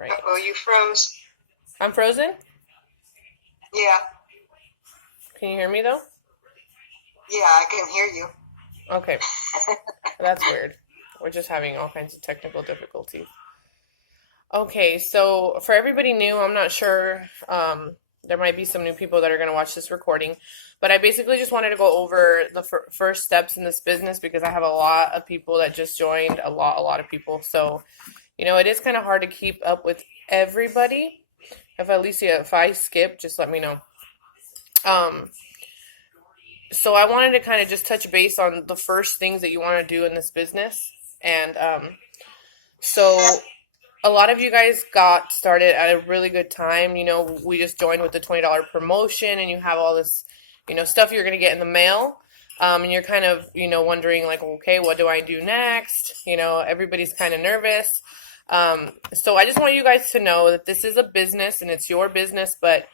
right. Uh-oh, you froze. I'm frozen? Yeah, Can you hear me though? yeah, I can hear you. Okay, that's weird. We're just having all kinds of technical difficulties. Okay, so for everybody new, I'm not sure. There might be some new people that are going to watch this recording, but I basically just wanted to go over the first steps in this business because I have a lot of people that just joined, a lot of people. So, it is kind of hard to keep up with everybody. If I skip, just let me know. Um, so I wanted to kind of just touch base on the first things that you want to do in this business, and so a lot of you guys got started at a really good time. We just joined with the $20 promotion, and you have all this, stuff you're going to get in the mail. And you're kind of, wondering, like, okay, what do I do next? Everybody's kind of nervous. So I just want you guys to know that this is a business and it's your business, but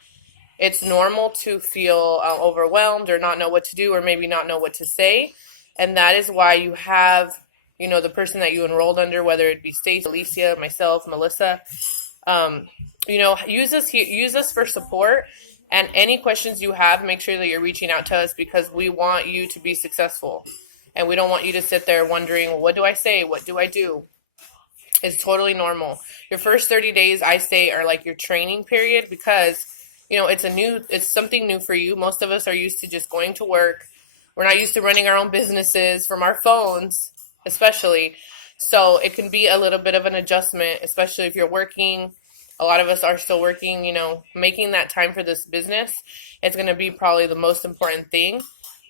it's normal to feel overwhelmed or not know what to do or maybe not know what to say. And that is why you have, the person that you enrolled under, whether it be Stacy, Alicia, myself, Melissa, use us for support. And any questions you have, make sure that you're reaching out to us because we want you to be successful. And we don't want you to sit there wondering, well, what do I say? What do I do? It's totally normal. Your first 30 days, I say, are like your training period because, it's something new for you. Most of us are used to just going to work. We're not used to running our own businesses from our phones, especially. So it can be a little bit of an adjustment, especially if you're working. A lot of us are still working, making that time for this business. It's going to be probably the most important thing,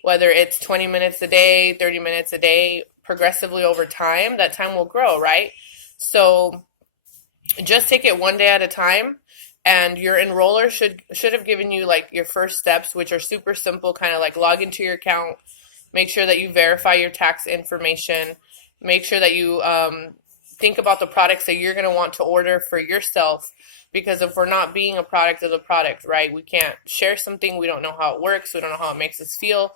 whether it's 20 minutes a day, 30 minutes a day, progressively over time, that time will grow, right? So just take it one day at a time, and your enroller should have given you like your first steps, which are super simple, kind of like log into your account, make sure that you verify your tax information, make sure that you think about the products that you're going to want to order for yourself, because if we're not being a product of the product, right, we can't share something, we don't know how it works, we don't know how it makes us feel.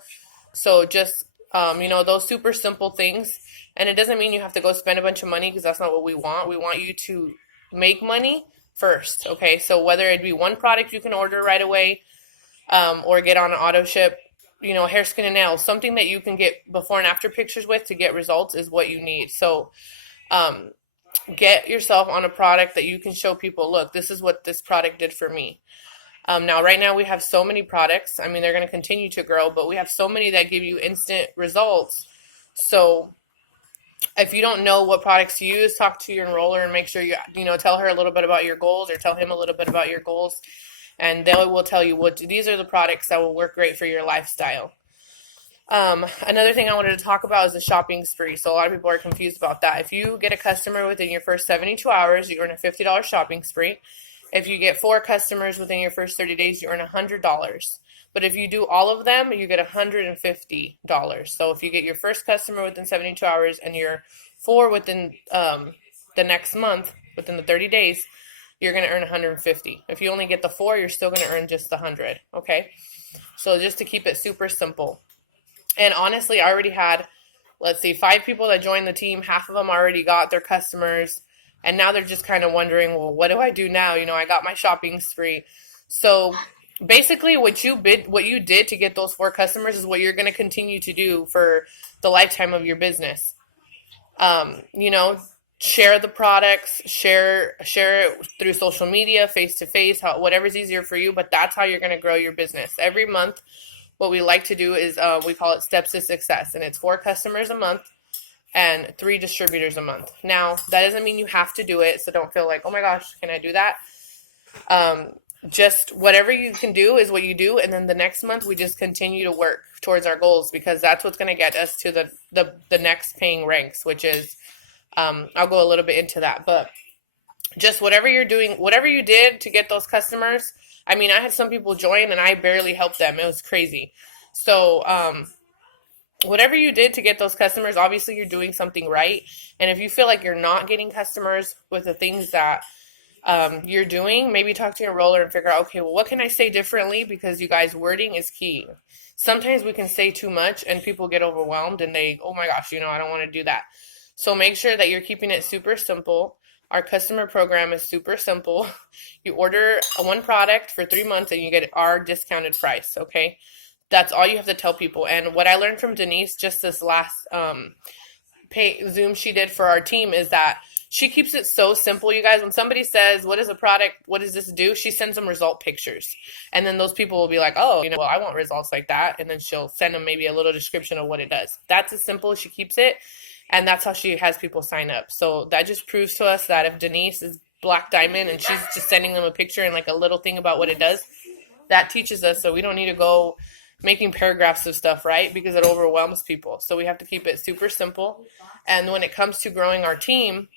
So just those super simple things. And it doesn't mean you have to go spend a bunch of money because that's not what we want. We want you to make money first. Okay, so whether it be one product you can order right away, or get on an auto ship, hair, skin, and nails, something that you can get before and after pictures with to get results is what you need. So um, get yourself on a product that you can show people, look, this is what this product did for me. Now, right now we have so many products. I mean, they're going to continue to grow, but we have so many that give you instant results. So if you don't know what products to use, talk to your enroller and make sure tell her a little bit about your goals or tell him a little bit about your goals. And they will tell you these are the products that will work great for your lifestyle. Another thing I wanted to talk about is the shopping spree. So a lot of people are confused about that. If you get a customer within your first 72 hours, you earn a $50 shopping spree. If you get 4 customers within your first 30 days, you earn $100. But if you do all of them, you get $150. So if you get your first customer within 72 hours and your 4 within the next month, within the 30 days, you're going to earn 150. If you only get the 4, you're still going to earn just the 100. Okay? So just to keep it super simple. And honestly, I already had, 5 people that joined the team. Half of them already got their customers. And now they're just kind of wondering, well, what do I do now? I got my shopping spree. So basically what you did to get those 4 customers is what you're going to continue to do for the lifetime of your business. Um, you know, share the products, share it through social media, face to face, whatever's easier for you, but that's how you're going to grow your business. Every month, what we like to do is we call it steps to success, and it's 4 customers a month and 3 distributors a month. Now, that doesn't mean you have to do it, so don't feel like, oh my gosh, can I do that? Um, just whatever you can do is what you do, and then the next month we just continue to work towards our goals, because that's what's going to get us to the next paying ranks, which is I'll go a little bit into that, but just whatever you're doing, whatever you did to get those customers. I mean, I had some people join and I barely helped them. It was crazy. So whatever you did to get those customers, obviously you're doing something right. And if you feel like you're not getting customers with the things that you're doing, maybe talk to your enroller and figure out, okay, well, what can I say differently? Because you guys, wording is key. Sometimes we can say too much and people get overwhelmed and they, oh my gosh, I don't want to do that. So make sure that you're keeping it super simple. Our customer program is super simple. You order one product for 3 months and you get our discounted price, okay? That's all you have to tell people. And what I learned from Denise just this last Zoom she did for our team is that she keeps it so simple, you guys. When somebody says, what is a product? What does this do? She sends them result pictures. And then those people will be like, oh, well, I want results like that. And then she'll send them maybe a little description of what it does. That's as simple as she keeps it. And that's how she has people sign up. So that just proves to us that if Denise is Black Diamond and she's just sending them a picture and like a little thing about what it does, that teaches us. So we don't need to go making paragraphs of stuff, right? Because it overwhelms people. So we have to keep it super simple. And when it comes to growing our team,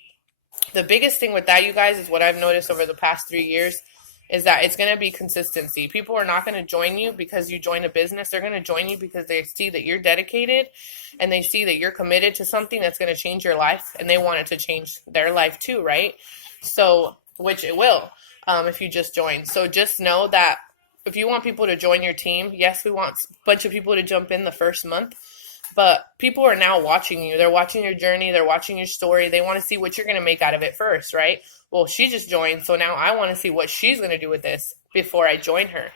the biggest thing with that, you guys, is what I've noticed over the past 3 years is that it's going to be consistency. People are not going to join you because you join a business. They're going to join you because they see that you're dedicated and they see that you're committed to something that's going to change your life, and they want it to change their life too, right? So, which it will if you just join. So just know that if you want people to join your team, yes, we want a bunch of people to jump in the first month, but people are now watching you. They're watching your journey. They're watching your story. They want to see what you're going to make out of it first, right? Well, she just joined, so now I want to see what she's going to do with this before I join her.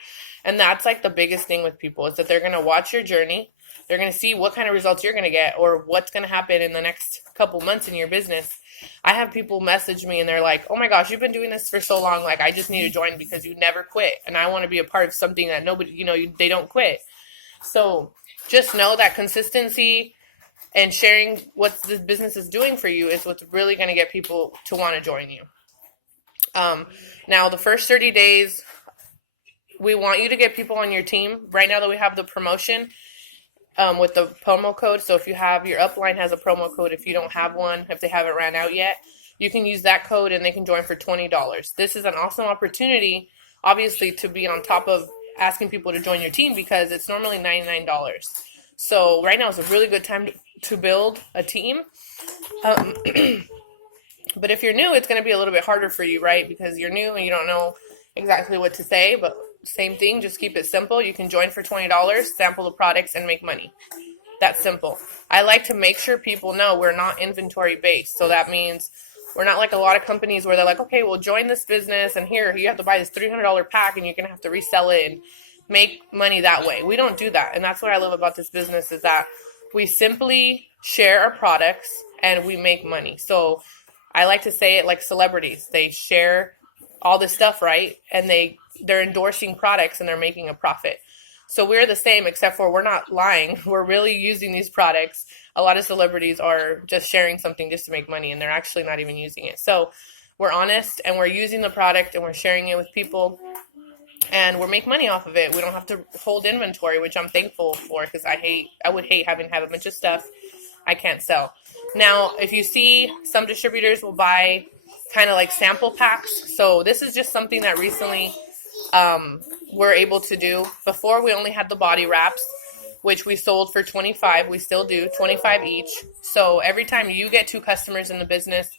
And that's like the biggest thing with people is that they're going to watch your journey. They're going to see what kind of results you're going to get or what's going to happen in the next couple months in your business. I have people message me and they're like, oh my gosh, you've been doing this for so long. Like, I just need to join because you never quit. And I want to be a part of something that nobody, they don't quit. So just know that consistency and sharing what this business is doing for you is what's really going to get people to want to join you. Now, the first 30 days, we want you to get people on your team. Right now that we have the promotion with the promo code, so if you have, your upline has a promo code. If you don't have one, if they haven't ran out yet, you can use that code and they can join for $20. This is an awesome opportunity, obviously, to be on top of asking people to join your team because it's normally $99. So right now is a really good time to build a team. But if you're new, it's going to be a little bit harder for you, right? Because you're new and you don't know exactly what to say, but same thing, just keep it simple. You can join for $20, sample the products, and make money. That's simple. I like to make sure people know we're not inventory based. So that means we're not like a lot of companies where they're like, okay, well, join this business and here, you have to buy this $300 pack and you're going to have to resell it and make money that way. We don't do that. And that's what I love about this business is that we simply share our products and we make money. So I like to say it like celebrities. They share all this stuff, right? And they're endorsing products and they're making a profit. So we're the same, except for we're not lying. We're really using these products. A lot of celebrities are just sharing something just to make money, and they're actually not even using it. So we're honest, and we're using the product, and we're sharing it with people, and we're making money off of it. We don't have to hold inventory, which I'm thankful for because I would hate having to have a bunch of stuff I can't sell. Now, if you see, some distributors will buy kind of like sample packs. So this is just something that recently we're able to do. Before, we only had the body wraps, which we sold for $25. We still do $25 each. So every time you get 2 customers in the business,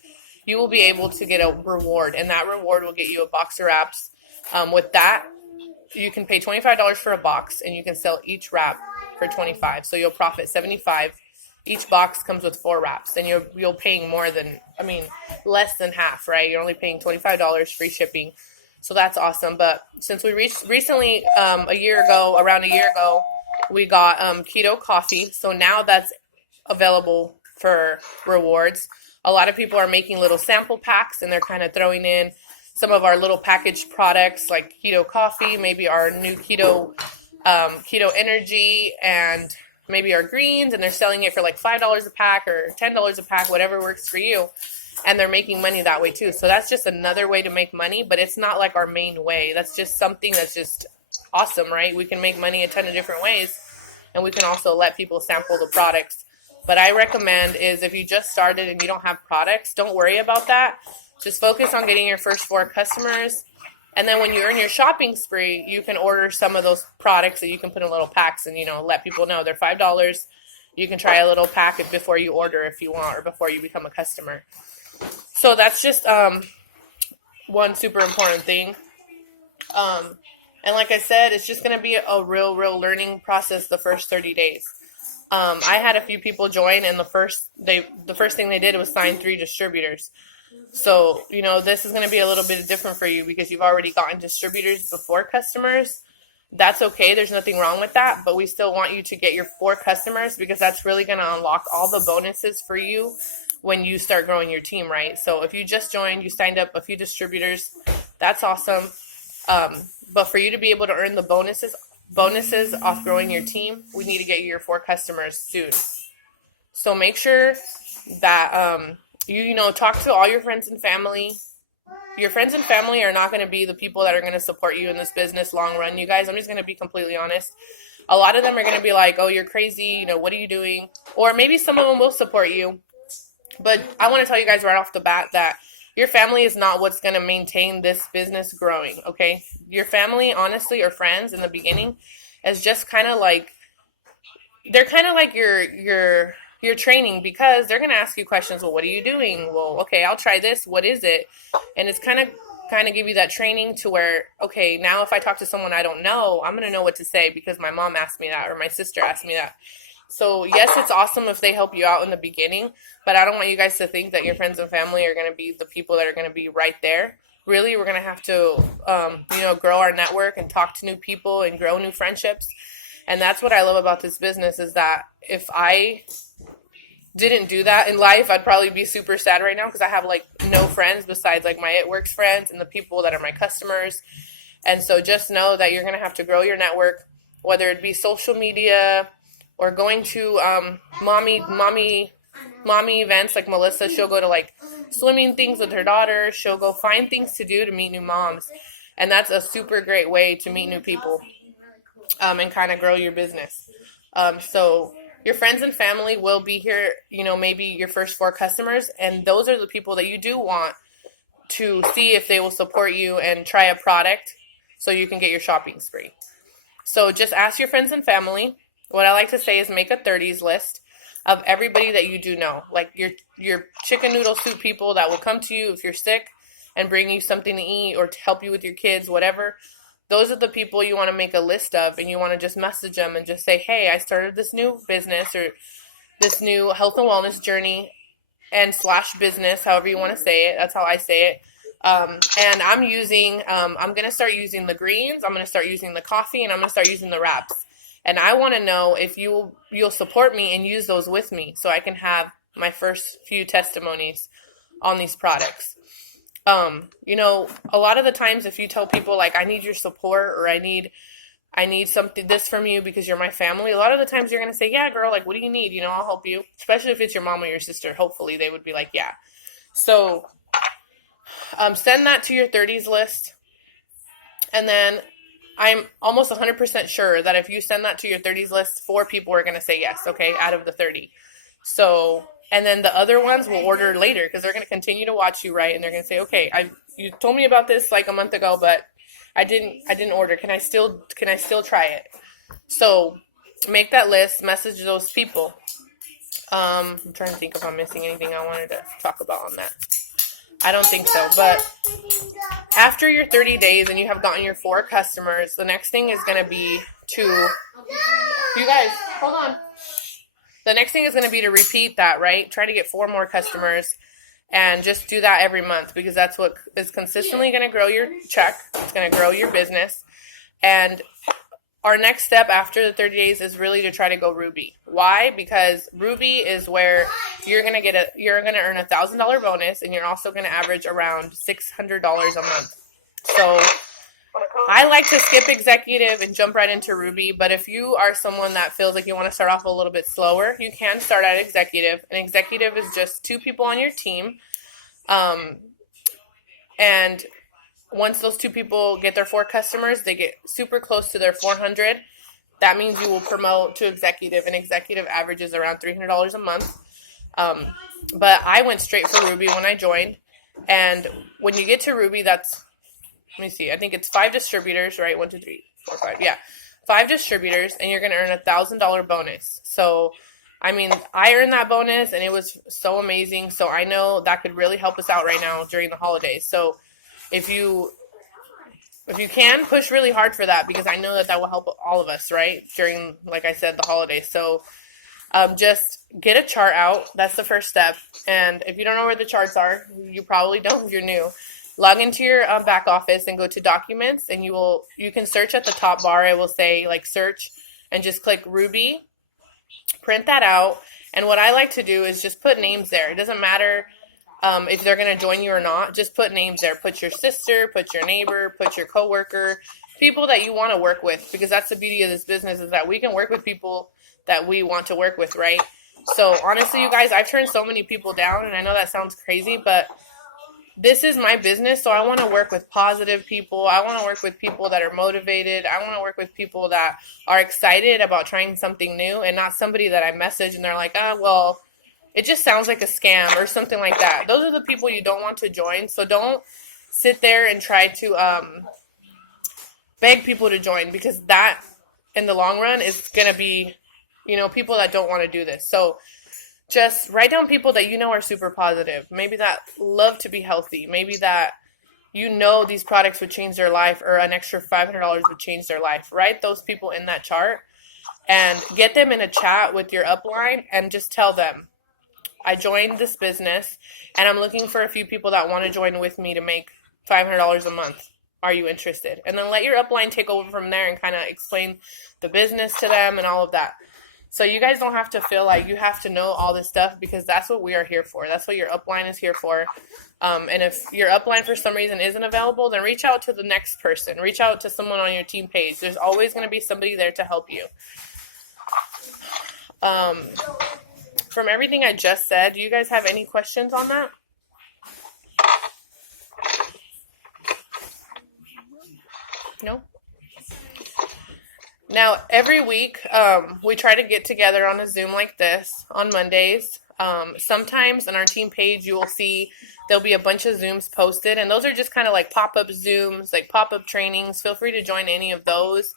you will be able to get a reward, and that reward will get you a box of wraps. With that, you can pay $25 for a box, and you can sell each wrap for $25. So you'll profit $75. Each box comes with 4 wraps, and you're paying less than half, right? You're only paying $25 free shipping. So that's awesome. But since we recently, around a year ago, we got keto coffee. So now that's available for rewards. A lot of people are making little sample packs, and they're kind of throwing in some of our little packaged products like keto coffee, maybe our new keto energy, and maybe our greens, and they're selling it for like $5 a pack or $10 a pack, whatever works for you. And they're making money that way too. So that's just another way to make money, but it's not like our main way. That's just something that's just awesome, right? We can make money a ton of different ways, and we can also let people sample the products. But I recommend is if you just started and you don't have products, don't worry about that. Just focus on getting your first 4 customers. And then when you earn your shopping spree, you can order some of those products that you can put in little packs and, let people know they're $5. You can try a little packet before you order if you want, or before you become a customer. So that's just one super important thing. And like I said, it's just going to be a real learning process the first 30 days. I had a few people join, and the first thing they did was sign 3 distributors. So, this is going to be a little bit different for you because you've already gotten distributors before customers. That's okay. There's nothing wrong with that, but we still want you to get your 4 customers because that's really going to unlock all the bonuses for you when you start growing your team, right? So if you just joined, you signed up a few distributors, that's awesome. But for you to be able to earn the bonuses off growing your team, we need to get you your 4 customers soon. So make sure that you talk to all your friends and family. Your friends and family are not going to be the people that are going to support you in this business long run, you guys. I'm just going to be completely honest. A lot of them are going to be like, oh, you're crazy, what are you doing? Or maybe some of them will support you. But I want to tell you guys right off the bat that your family is not what's going to maintain this business growing, okay? Your family, honestly, or friends in the beginning is just kind of like, they're kind of like your training, because they're going to ask you questions. Well, what are you doing? Well, okay, I'll try this. What is it? And it's kind of give you that training to where, okay, now if I talk to someone I don't know, I'm going to know what to say because my mom asked me that or my sister asked me that. So yes, it's awesome if they help you out in the beginning, but I don't want you guys to think that your friends and family are going to be the people that are going to be right there. Really, we're going to have to, grow our network and talk to new people and grow new friendships. And that's what I love about this business is that if I didn't do that in life, I'd probably be super sad right now because I have no friends besides my It Works friends and the people that are my customers. And so just know that you're going to have to grow your network, whether it be social media or going to mommy events like Melissa. She'll go to swimming things with her daughter. She'll go find things to do to meet new moms. And that's a super great way to meet new people and kind of grow your business. So your friends and family will be here, maybe your first 4 customers. And those are the people that you do want to see if they will support you and try a product so you can get your shopping spree. So just ask your friends and family. What I like to say is make a 30s list of everybody that you do know, like your chicken noodle soup people that will come to you if you're sick and bring you something to eat or to help you with your kids, whatever. Those are the people you want to make a list of, and you want to just message them and just say, hey, I started this new business or this new health and wellness journey and / business, however you want to say it. That's how I say it. And I'm going to start using the greens. I'm going to start using the coffee, and I'm going to start using the wraps. And I want to know if you'll support me and use those with me so I can have my first few testimonies on these products. A lot of the times if you tell people I need your support or I need something this from you because you're my family, a lot of the times you're going to say, yeah, girl, what do you need? I'll help you. Especially if it's your mom or your sister. Hopefully they would be like, yeah. So send that to your 30s list. And then I'm almost 100% sure that if you send that to your 30s list, 4 people are going to say yes, okay, out of the 30. So, and then the other ones will order later because they're going to continue to watch you, right? And they're going to say, okay, you told me about this a month ago, but I didn't order. Can I still try it? So make that list, message those people. I'm trying to think if I'm missing anything I wanted to talk about on that. I don't think so, but after your 30 days and you have gotten your 4 customers, the next thing is going to be you guys, hold on. The next thing is going to be to repeat that, right? Try to get 4 more customers and just do that every month because that's what is consistently going to grow your check. It's going to grow your business. And our next step after the 30 days is really to try to go Ruby. Why? Because Ruby is where you're going to earn $1,000 bonus, and you're also going to average around $600 a month. So I like to skip executive and jump right into Ruby, but if you are someone that feels like you want to start off a little bit slower, you can start at executive. An executive is just 2 people on your team. And once those 2 people get their 4 customers, they get super close to their 400. That means you will promote to executive, and executive averages around $300 a month. But I went straight for Ruby when I joined. And when you get to Ruby, let me see, I think it's 5 distributors, right? 1, 2, 3, 4, 5. Yeah. 5 distributors, and you're going to earn $1,000 bonus. So, I earned that bonus, and it was so amazing. So I know that could really help us out right now during the holidays. So if you can, push really hard for that because I know that will help all of us, right? During, like I said, the holidays. So Just get a chart out. That's the first step. And if you don't know where the charts are, you probably don't if you're new. Log into your back office and go to documents, and you can search at the top bar. It will say like search, and just click Ruby. Print that out. And what I like to do is just put names there. It doesn't matter if they're going to join you or not. Just put names there. Put your sister, put your neighbor, put your coworker, people that you want to work with, because that's the beauty of this business, is that we can work with people that we want to work with, right? So honestly, you guys, I've turned so many people down, and I know that sounds crazy, but this is my business, so I want to work with positive people. I want to work with people that are motivated. I want to work with people that are excited about trying something new, and not somebody that I message and they're like, well, it just sounds like a scam or something like that. Those are the people you don't want to join. So don't sit there and try to beg people to join, because that in the long run is going to be, people that don't want to do this. So just write down people that are super positive. Maybe that love to be healthy. Maybe that these products would change their life, or an extra $500 would change their life. Write those people in that chart and get them in a chat with your upline, and just tell them, I joined this business and I'm looking for a few people that want to join with me to make $500 a month. Are you interested? And then let your upline take over from there and kind of explain the business to them and all of that. So you guys don't have to feel like you have to know all this stuff, because that's what we are here for. That's what your upline is here for. And if your upline for some reason isn't available, then reach out to the next person. Reach out to someone on your team page. There's always going to be somebody there to help you. From everything I just said, do you guys have any questions on that? No? Now, every week, we try to get together on a Zoom like this on Mondays. Sometimes on our team page, you will see there'll be a bunch of Zooms posted, and those are just kind of like pop-up Zooms, like pop-up trainings. Feel free to join any of those.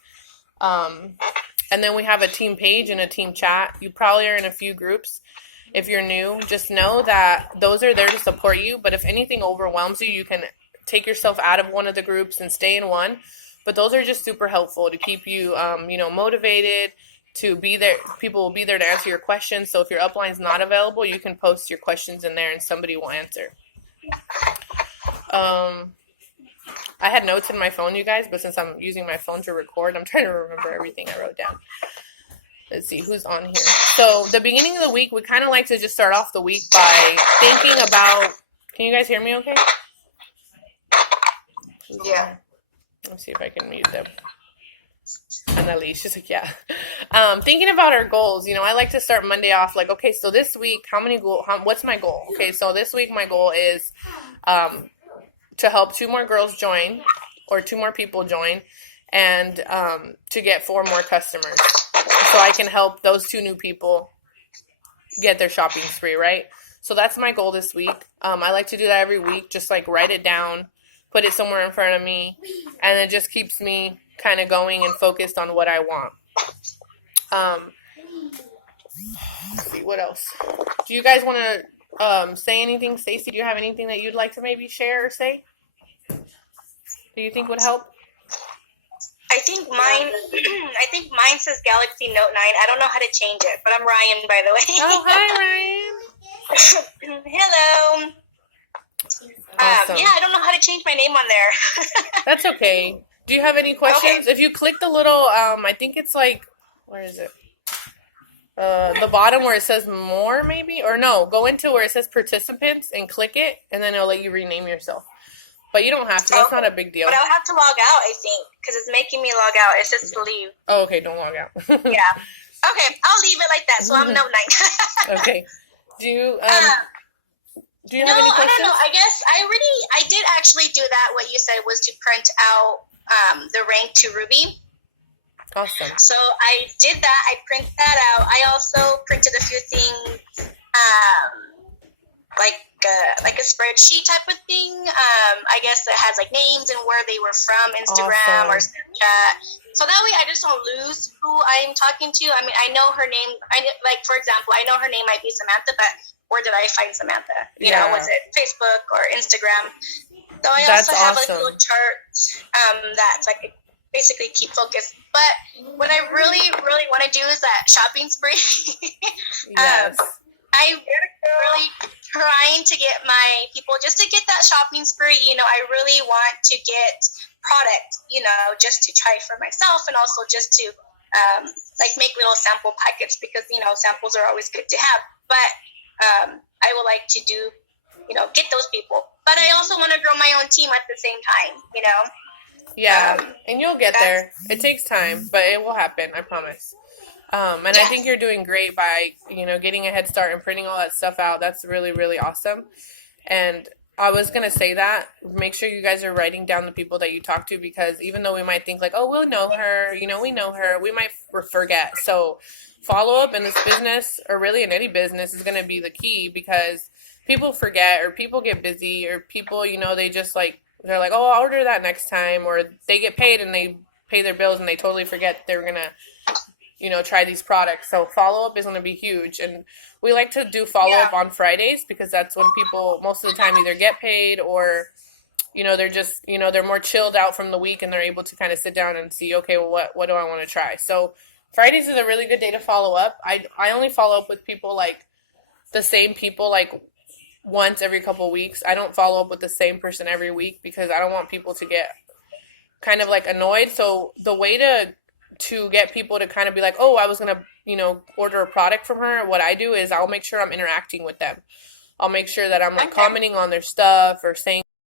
And then we have a team page and a team chat. You probably are in a few groups. If you're new, just know that those are there to support you. But if anything overwhelms you, you can take yourself out of one of the groups and stay in one. But those are just super helpful to keep you, motivated, to be there. People will be there to answer your questions. So if your upline's not available, you can post your questions in there and somebody will answer. I had notes in my phone, you guys, but since I'm using my phone to record, I'm trying to remember everything I wrote down. Let's see who's on here. So the beginning of the week, we kind of like to just start off the week by thinking about, can you guys hear me okay? Yeah. Let's see if I can mute them. Annalise, she's like, yeah. Thinking about our goals, I like to start Monday off like, okay, so this week, what's my goal? Okay, so this week my goal is to help 2 more girls join, or 2 more people join, and to get 4 more customers. So I can help those 2 new people get their shopping spree, right? So that's my goal this week. I like to do that every week, just like write it down, put it somewhere in front of me, and it just keeps me kind of going and focused on what I want. Let's see, what else? Do you guys want to say anything? Stacey, do you have anything that you'd like to maybe share or say? Do you think would help? I think mine says Galaxy Note 9. I don't know how to change it, but I'm Ryan, by the way. Oh, hi, Ryan. Hello. Awesome. Yeah, I don't know how to change my name on there. That's okay. Do you have any questions? Okay. If you click the little, I think it's like, where is it? The bottom where it says more, maybe? Or no, go into where it says participants and click it, and then it'll let you rename yourself. But you don't have to. That's not a big deal. But I'll have to log out, I think, because it's making me log out. It says to leave. Oh, okay. Don't log out. Yeah. Okay, I'll leave it like that. So I'm Note 9. Okay. Do you have any questions? I don't know. I guess I did actually do that. What you said was to print out the rank to Ruby. Awesome. So I did that. I printed that out. I also printed a few things, like a spreadsheet type of thing. I guess that has like names and where they were from, Instagram or Snapchat. So that way I just don't lose who I'm talking to. I mean, I know her name. For example, I know her name might be Samantha, but where did I find Samantha? You know, was it Facebook or Instagram? So I also have like a little chart that's like basically keep focused But what I really, really want to do is that shopping spree. Yes. I'm really trying to get my people just to get that shopping spree. You know, I really want to get product, you know, just to try for myself and also just to like make little sample packets because, you know, samples are always good to have. But I would like to do, you know, get those people. But I also want to grow my own team at the same time, you know. Yeah, and you'll get there. It takes time, but it will happen, I promise. And I think you're doing great by, you know, getting a head start and printing all that stuff out. That's really, really awesome. And I was going to say that, make sure you guys are writing down the people that you talk to because even though we might think like, oh, we'll know her, you know, we know her, we might forget. So follow up in this business or really in any business is going to be the key because people forget or people get busy or people, you know, they just like, they're like, oh, I'll order that next time, or they get paid and they pay their bills and they totally forget they're going to, you know, try these products. So follow-up is going to be huge. And we like to do follow-up on Fridays because that's when people most of the time either get paid or, you know, they're just, you know, they're more chilled out from the week and they're able to kind of sit down and see, okay, well, what do I want to try? So Fridays is a really good day to follow up. I only follow up with people like the same people like once every couple of weeks. I don't follow up with the same person every week because I don't want people to get kind of like annoyed. So the way to get people to kind of be like, oh, I was going to, you know, order a product from her. What I do is I'll make sure I'm interacting with them. I'll make sure that I'm like commenting on their stuff or saying